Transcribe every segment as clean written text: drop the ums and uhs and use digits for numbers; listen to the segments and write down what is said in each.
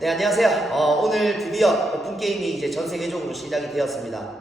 네, 안녕하세요. 오늘 드디어 오픈게임이 이제 전 세계적으로 시작이 되었습니다.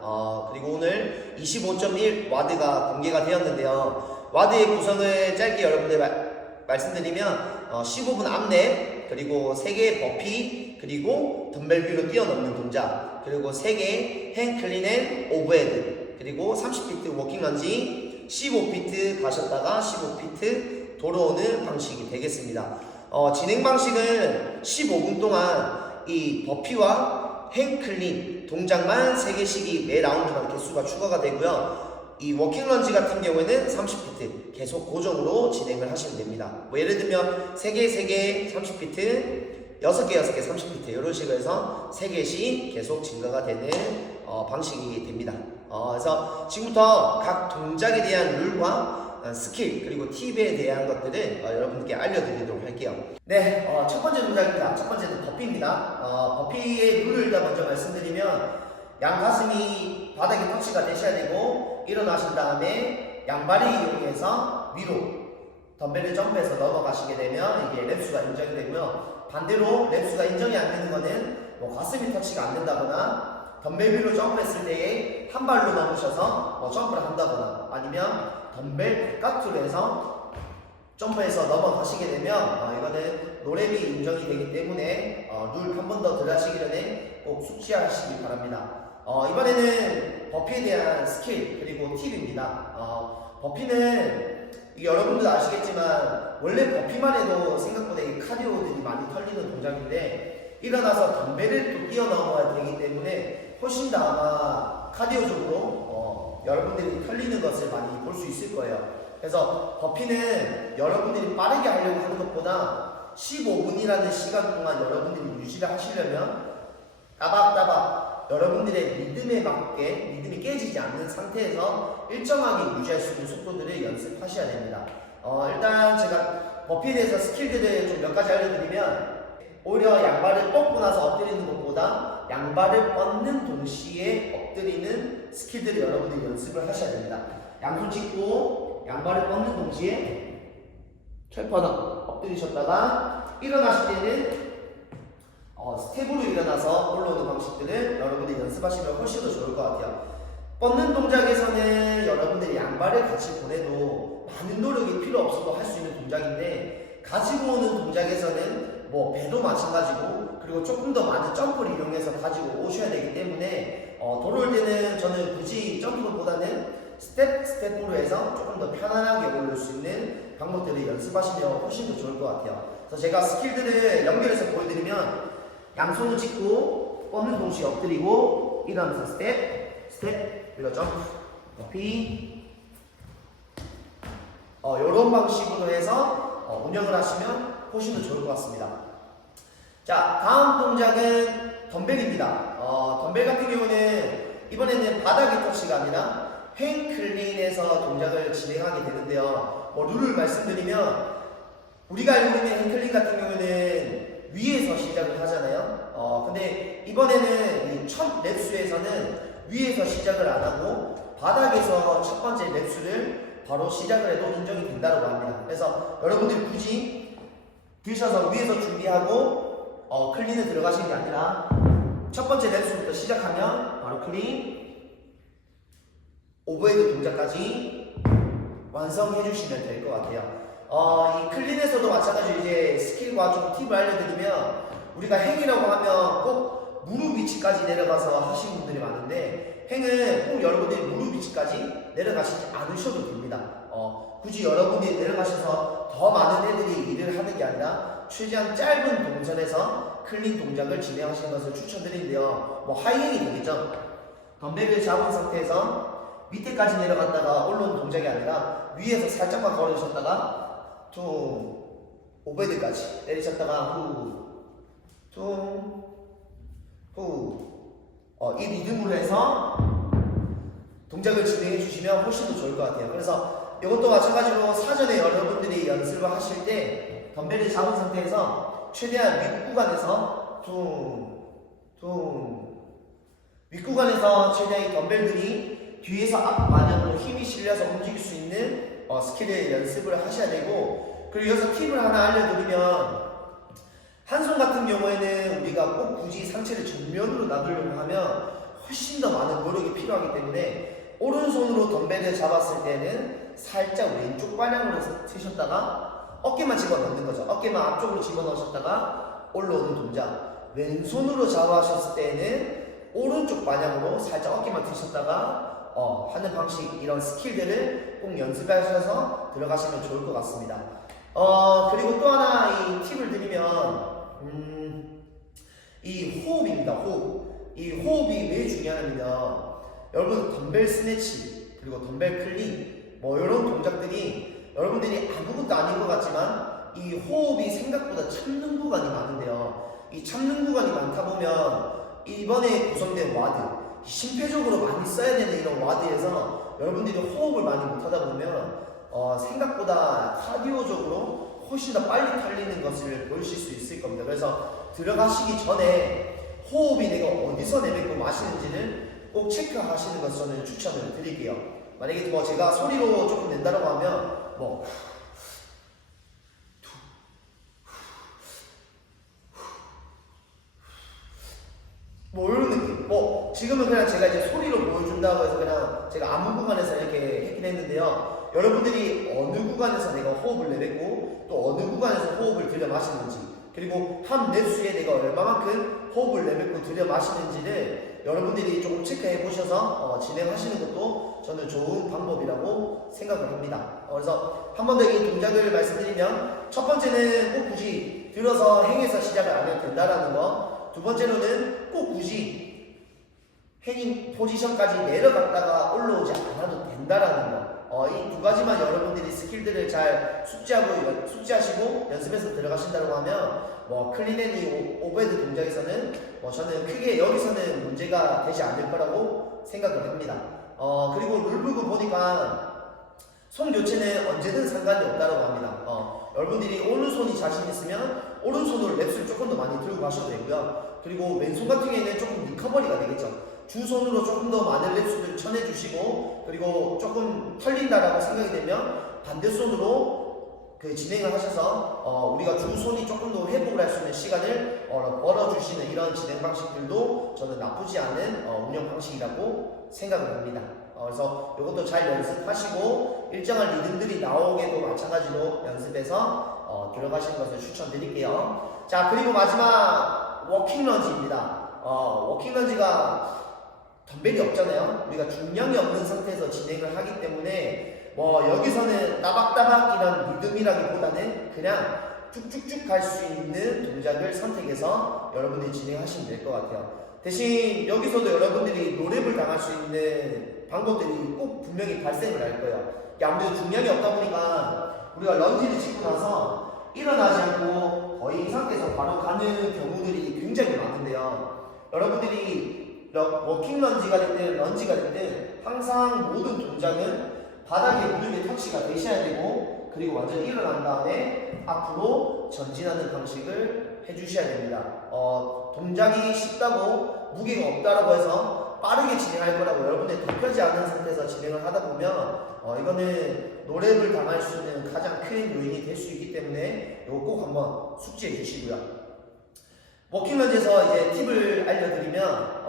그리고 오늘 25.1 와드가 공개가 되었는데요. 와드의 구성을 짧게 여러분들 말씀드리면 15분 앞랩, 그리고 3개의 버피, 그리고 덤벨 위로 뛰어넘는 동작, 그리고 3개의 핸클린 앤 오버헤드, 그리고 30피트 워킹 런지, 15피트 가셨다가 15피트 돌아오는 방식이 되겠습니다. 진행 방식은 15분 동안 이 버피와 핸클린 동작만 3개씩이 매 라운드만 개수가 추가가 되고요. 이 워킹 런지 같은 경우에는 30피트 계속 고정으로 진행을 하시면 됩니다. 뭐 예를 들면 3개 3개 30피트, 6개 6개 30피트 이런 식으로 해서 3개씩 계속 증가가 되는 방식이 됩니다. 그래서 지금부터 각 동작에 대한 룰과 스킬 그리고 팁에 대한 것들을 여러분께 알려드리도록 할게요. 네, 첫 번째 동작입니다. 첫 번째는 버피입니다. 버피의 룰을 일단 먼저 말씀드리면 양 가슴이 바닥에 터치가 되셔야 되고, 일어나신 다음에 양발을 이용해서 위로 덤벨을 점프해서 넘어가시게 되면 이게 랩수가 인정이 되고요. 반대로 랩수가 인정이 안 되는 거는 뭐 가슴이 터치가 안 된다거나 덤벨 위로 점프했을 때에 한 발로 넘으셔서 점프를 한다거나, 아니면 덤벨 바깥으로 해서 점프해서 넘어가시게 되면 이거는 노랩이 인정이 되기 때문에 룰 한 번 더 들어가시기 전에 꼭 숙지하시기 바랍니다. 이번에는 버피에 대한 스킬 그리고 팁입니다. 버피는 여러분들 아시겠지만 원래 버피만 해도 생각보다 이 카디오들이 많이 털리는 동작인데, 일어나서 덤벨을 또 뛰어넘어야 되기 때문에 훨씬 더 아마 카디오적으로 여러분들이 털리는 것을 많이 볼 수 있을 거예요. 그래서 버피는 여러분들이 빠르게 하려고 하는 것보다 15분이라는 시간 동안 여러분들이 유지를 하시려면 따박따박 여러분들의 리듬에 맞게 리듬이 깨지지 않는 상태에서 일정하게 유지할 수 있는 속도들을 연습하셔야 됩니다. 일단 제가 버피에 대해서 스킬들을 좀 몇 가지 알려드리면, 오히려 양발을 뻗고 나서 엎드리는 것보다 양발을 뻗는 동시에 엎드리는 스킬들을 여러분들이 연습을 하셔야 됩니다. 양손 짚고 양발을 뻗는 동시에 철퍼덕 엎드리셨다가 일어나실 때는 스텝으로 일어나서 올라오는 방식들을 여러분들이 연습하시면 훨씬 더 좋을 것 같아요. 뻗는 동작에서는 여러분들이 양발을 같이 보내도 많은 노력이 필요 없어도 할 수 있는 동작인데, 가지고 오는 동작에서는 뭐 배도 마찬가지고, 그리고 조금 더 많은 점프를 이용해서 가지고 오셔야 되기 때문에 돌아올 때는 저는 굳이 점프보다는 스텝으로 해서 조금 더 편안하게 올릴 수 있는 방법들을 연습하시면 훨씬 더 좋을 것 같아요. 그래서 제가 스킬들을 연결해서 보여드리면, 양손을 짚고 뻗는 동시에 엎드리고 일어나면서 스텝, 그리고 점프, 버피, 이런 방식으로 해서 운영을 하시면 훨씬 더 좋을 것 같습니다. 자, 다음 동작은 덤벨입니다. 덤벨 같은 경우는 이번에는 바닥의 터치가 아니라 핸클린에서 동작을 진행하게 되는데요. 룰을 말씀드리면, 우리가 알고 있는 핸클린 같은 경우는 위에서 시작을 하잖아요. 근데 이번에는 이 첫 랩수에서는 위에서 시작을 안 하고 바닥에서 첫 번째 랩수를 바로 시작을 해도 인정이 된다고 합니다. 그래서 여러분들이 굳이 드셔서 위에서 준비하고 클린을 들어가시는 게 아니라 첫 번째 랩수부터 시작하면 바로 클린, 오버헤드 동작까지 완성해 주시면 될 것 같아요. 이 클린에서도 마찬가지로 이제 스킬과 좀 팁을 알려드리면, 우리가 행이라고 하면 꼭 무릎 위치까지 내려가서 하시는 분들이 많은데, 행은 꼭 여러분들이 무릎 위치까지 내려가시지 않으셔도 됩니다. 굳이 여러분들이 내려가셔서 더 많은 애들이 일을 하는 게 아니라 최대한 짧은 동선에서 클린 동작을 진행하시는 것을 추천드리는데요. 하이행이 되겠죠. 덤벨을 잡은 상태에서 밑에까지 내려갔다가 올라오는 동작이 아니라 위에서 살짝만 걸으셨다가 퉁, 오버헤드까지 내리셨다가 이 리듬으로 해서 동작을 진행해 주시면 훨씬 더 좋을 것 같아요. 그래서 이것도 마찬가지로 사전에 여러분들이 연습을 하실 때 덤벨을 잡은 상태에서 최대한 윗구간에서 윗구간에서 최대한 이 덤벨들이 뒤에서 앞 방향으로 힘이 실려서 움직일 수 있는 스킬을 연습을 하셔야 되고, 그리고 여기서 팁을 하나 알려드리면, 한 손 같은 경우에는 우리가 꼭 굳이 상체를 정면으로 놔두려고 하면 훨씬 더 많은 노력이 필요하기 때문에 오른손으로 덤벨을 잡았을 때는 살짝 왼쪽 방향으로 트셨다가 어깨만 집어넣는 거죠. 어깨만 앞쪽으로 집어넣으셨다가 올라오는 동작. 왼손으로 잡아하셨을 때는 오른쪽 방향으로 살짝 어깨만 드셨다가 하는 방식, 이런 스킬들을 꼭 연습하셔서 들어가시면 좋을 것 같습니다. 그리고 또 하나 이 팁을 드리면 이 호흡입니다. 호흡. 이 호흡이 왜 중요하냐면요, 여러분 덤벨 스네치 그리고 덤벨 클린 뭐 이런 동작들이 여러분들이 아무것도 아닌 것 같지만 이 호흡이 생각보다 참는 구간이 많은데요, 이 참는 구간이 많다 보면 이번에 구성된 와드, 심폐적으로 많이 써야 되는 이런 와드에서 여러분들이 호흡을 많이 못하다 보면 생각보다 카디오적으로 훨씬 더 빨리 탈리는 것을 보실 수 있을 겁니다. 그래서 들어가시기 전에 호흡이 내가 어디서 내뱉고 마시는지를 꼭 체크하시는 것을 저는 추천을 드릴게요. 만약에 뭐 제가 소리로 조금 낸다고 하면 뭐 이런 느낌. 지금은 그냥 제가 이제 소리로 보여준다고 해서 그냥 제가 안무 구간에서 이렇게 했긴 했는데요, 여러분들이 어느 구간에서 내가 호흡을 내뱉고 또 어느 구간에서 호흡을 들여 마시는지, 그리고 한 랩수에 내가 얼마만큼 호흡을 내뱉고 들여 마시는지를 여러분들이 조금 체크해 보셔서 진행하시는 것도 저는 좋은 방법이라고 생각을 합니다. 그래서 한 번 더 이 동작을 말씀드리면, 첫 번째는 꼭 굳이 들어서 행에서 시작을 안 해도 된다라는 거, 두 번째로는 꼭 굳이 행인 포지션까지 내려갔다가 올라오지 않아도 된다라는 거, 이 두 가지만 여러분들이 스킬들을 잘 숙지하시고 연습해서 들어가신다고 하면 클린앤이 오버헤드 동작에서는 저는 크게 여기서는 문제가 되지 않을 거라고 생각을 합니다. 그리고 룰북을 보니까 손 교체는 언제든 상관이 없다고 합니다. 여러분들이 오른손이 자신 있으면 오른손으로 랩을 조금 더 많이 들고 가셔도 되고요. 그리고 왼손 같은 경우에는 조금 리커버리가 되겠죠. 주손으로 조금 더 많은 랩수를 쳐내주시고, 그리고 조금 털린다라고 생각이 되면 반대손으로 진행을 하셔서 우리가 주손이 조금 더 회복을 할 수 있는 시간을 벌어주시는 이런 진행 방식들도 저는 나쁘지 않은 운영 방식이라고 생각을 합니다. 그래서 이것도 잘 연습하시고 일정한 리듬들이 나오게도 마찬가지로 연습해서 들어가시는 것을 추천드릴게요. 자, 그리고 마지막 워킹 런지입니다. 워킹 런지가 덤벨이 없잖아요. 우리가 중량이 없는 상태에서 진행을 하기 때문에 여기서는 따박따박 이런 리듬이라기보다는 그냥 쭉쭉쭉 갈 수 있는 동작을 선택해서 여러분들이 진행하시면 될 것 같아요. 대신 여기서도 여러분들이 노랩을 당할 수 있는 방법들이 꼭 분명히 발생을 할 거예요. 아무래도 중량이 없다 보니까 우리가 런지를 찍고 나서 일어나지 않고 거의 이 상태에서 바로 가는 경우들이 굉장히 많은데요, 여러분들이 워킹 런지가 됐든 런지가 됐든 항상 모든 동작은 바닥에 무릎에 터치가 되셔야 되고, 그리고 완전히 일어난 다음에 앞으로 전진하는 방식을 해주셔야 됩니다. 동작이 쉽다고 무게가 없다라고 해서 빠르게 진행할 거라고 여러분들이 덮여지 않은 상태에서 진행을 하다 보면 이거는 노랩을 당할 수 있는 가장 큰 요인이 될 수 있기 때문에 이거 꼭 한번 숙지해 주시고요. 워킹 런지에서 이제 팁을 알려드리면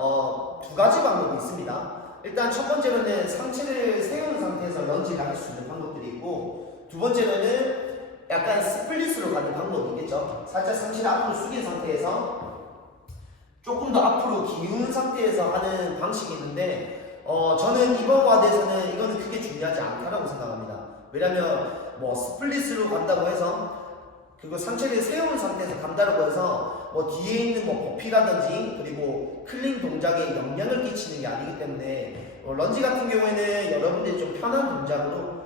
두 가지 방법이 있습니다. 일단 첫 번째로는 상체를 세운 상태에서 런지를 할 수 있는 방법들이 있고, 두 번째로는 약간 스플릿으로 가는 방법이 있겠죠. 살짝 상체를 앞으로 숙인 상태에서 조금 더 앞으로 기운 상태에서 하는 방식이 있는데 저는 이번 와드에서는 이거는 크게 중요하지 않다고 생각합니다. 왜냐면 스플릿으로 간다고 해서 그리고 상체를 세운 상태에서 간다고 해서 뒤에 있는 버피라든지 그리고 클린 동작에 영향을 끼치는 게 아니기 때문에 런지 같은 경우에는 여러분들이 좀 편한 동작으로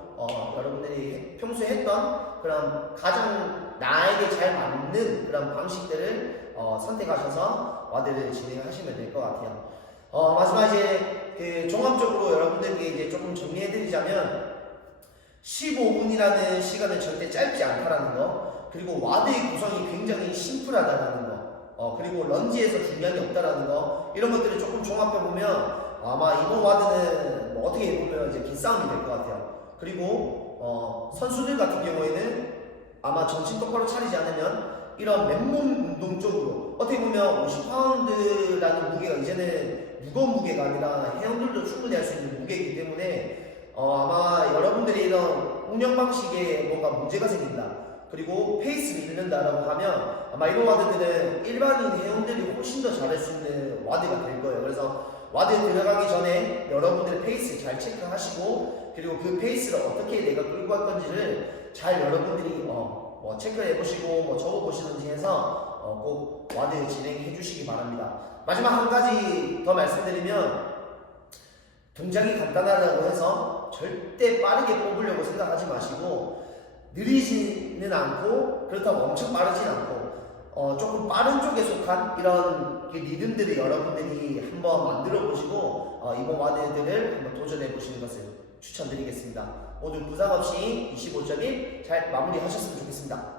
여러분들이 평소에 했던 그런 가장 나에게 잘 맞는 그런 방식들을 선택하셔서 와드를 진행하시면 될 것 같아요. 마지막 이제 종합적으로 여러분들께 이제 조금 정리해드리자면 15분이라는 시간은 절대 짧지 않다라는 거, 그리고 와드의 구성이 굉장히 심플하다라는 거, 그리고 런지에서 중량이 없다라는 거, 이런 것들을 조금 종합해보면 아마 이번 와드는 어떻게 보면 이제 기싸움이 될 것 같아요. 그리고 선수들 같은 경우에는 아마 정신 똑바로 차리지 않으면 이런 맨몸 운동 쪽으로 어떻게 보면 보면 50파운드라는 무게가 이제는 무거운 무게가 아니라 회원들도 충분히 할 수 있는 무게이기 때문에 아마 여러분들이 이런 운영 방식에 뭔가 문제가 생긴다, 그리고 페이스를 잃는다라고 하면 아마 이런 와드들은 일반인 회원들이 훨씬 더 잘할 수 있는 와드가 될 거예요. 그래서 와드에 들어가기 전에 여러분들의 페이스 잘 체크하시고, 그리고 그 페이스를 어떻게 내가 끌고 갈 건지를 잘 여러분들이 뭐 체크해 보시고 뭐 적어 보시든지 해서 꼭 와드 진행해 주시기 바랍니다. 마지막 한 가지 더 말씀드리면, 동작이 간단하다고 해서 절대 빠르게 뽑으려고 생각하지 마시고, 느리지는 않고 그렇다고 엄청 빠르진 않고 조금 빠른 쪽에 속한 이런 리듬들을 여러분들이 한번 만들어 보시고 이번 와드들을 한번 도전해 보시는 것을 추천드리겠습니다. 모두 부상 없이 25.1 잘 마무리하셨으면 좋겠습니다.